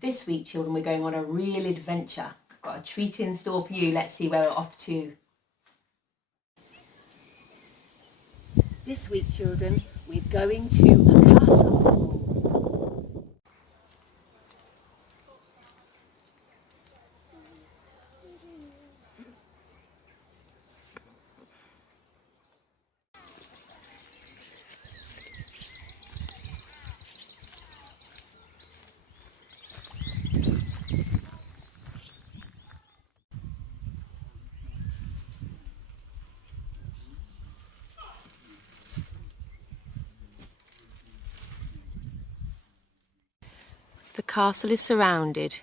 This week, children, we're going on a real adventure. I've got a treat in store for you. Let's see where we're off to. This week, children, we're going to a castle. The castle is surrounded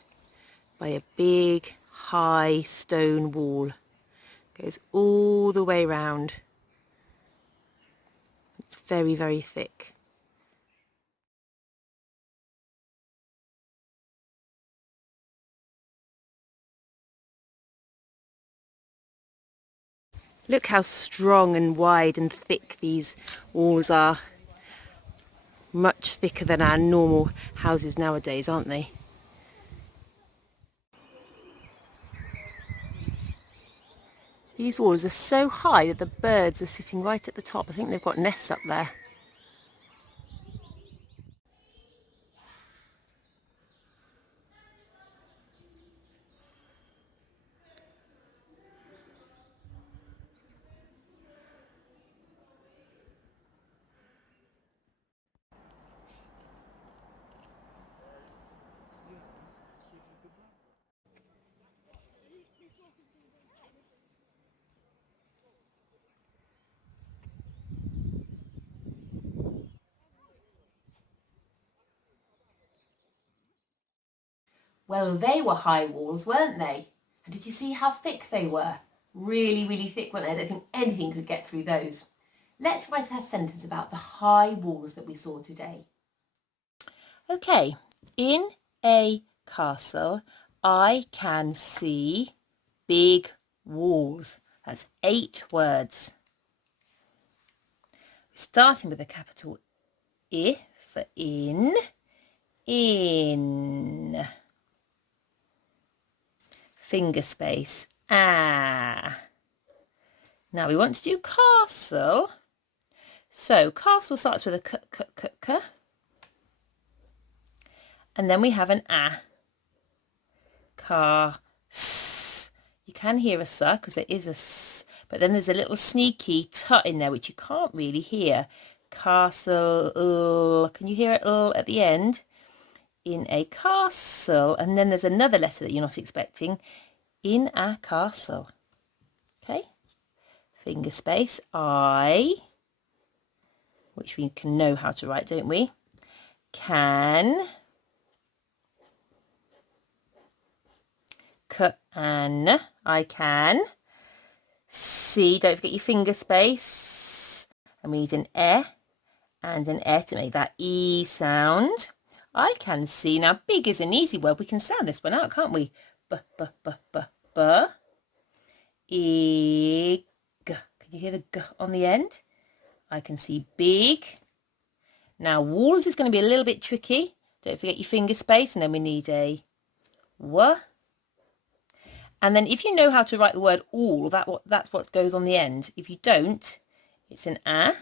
by a big, high stone wall. It goes all the way round. It's very, very thick. Look how strong and wide and thick these walls are. Much thicker than our normal houses nowadays, aren't they? These walls are so high that the birds are sitting right at the top. I think they've got nests up there. Well, they were high walls, weren't they? And did you see how thick they were? Really, really thick, weren't they? I don't think anything could get through those. Let's write our sentence about the high walls that we saw today. Okay, in a castle, I can see big walls. That's 8 words. Starting with a capital I for in. Finger space, ah. Now we want to do castle. So castle starts with a k, k, k, k. And then we have an a. Car, s. You can hear a s because there is a s, but then there's a little sneaky t in there which you can't really hear. Castle, can you hear it at the end? In a castle, and then there's another letter that you're not expecting. In a castle. Okay, finger space, I, which we can know how to write, don't we? Can, can, I can see, don't forget your finger space, and we need an e and an e to make that e sound. I can see. Now big is an easy word, we can sound this one out, can't we? B, b, b, b, b. E, g. Can you hear the g on the end? I can see big. Now walls is going to be a little bit tricky. Don't forget your finger space, and then we need a w. And then if you know how to write the word all, that's what goes on the end. If you don't, it's an a.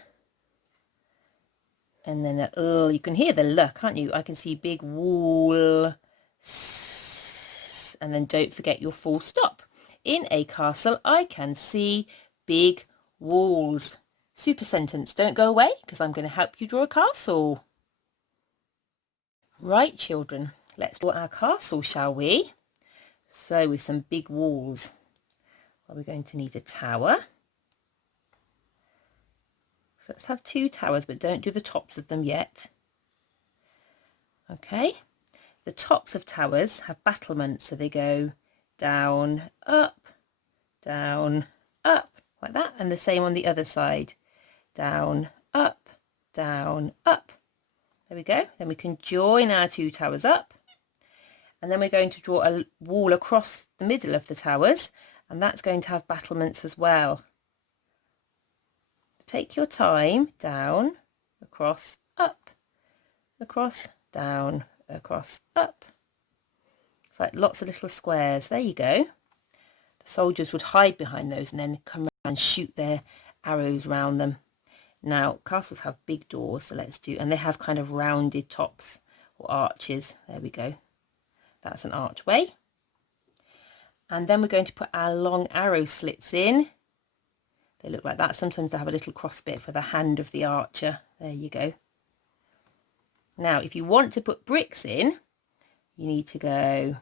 And then a l. You can hear the l, can't you? I can see big wall. S. And then don't forget your full stop. In a castle, I can see big walls. Super sentence. Don't go away because I'm going to help you draw a castle. Right, children, let's draw our castle, shall we? So with some big walls. Are we going to need a tower? So let's have 2 towers, but don't do the tops of them yet. Okay. The tops of towers have battlements, so they go down, up, like that, and the same on the other side. Down, up, down, up. There we go. Then we can join our 2 towers up. And then we're going to draw a wall across the middle of the towers, and that's going to have battlements as well. Take your time. Down, across, up, across, down, across, up. It's like lots of little squares. There you go. The soldiers would hide behind those and then come around and shoot their arrows round them. Now, castles have big doors, so let's do, and they have kind of rounded tops or arches. There we go. That's an archway. And then we're going to put our long arrow slits in. They look like that. Sometimes they have a little cross bit for the hand of the archer. There you go. Now, if you want to put bricks in, you need to go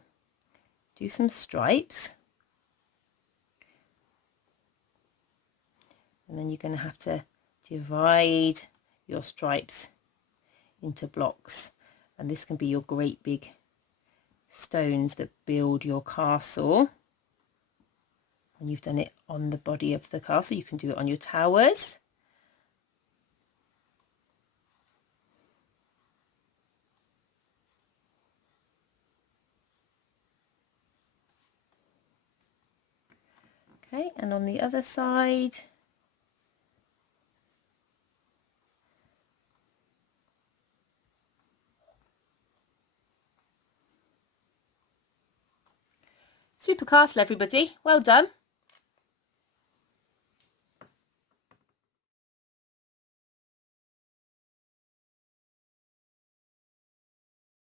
do some stripes. And then you're going to have to divide your stripes into blocks. And this can be your great big stones that build your castle. When you've done it on the body of the castle, you can do it on your towers. Okay, and on the other side, super castle, everybody. Well done.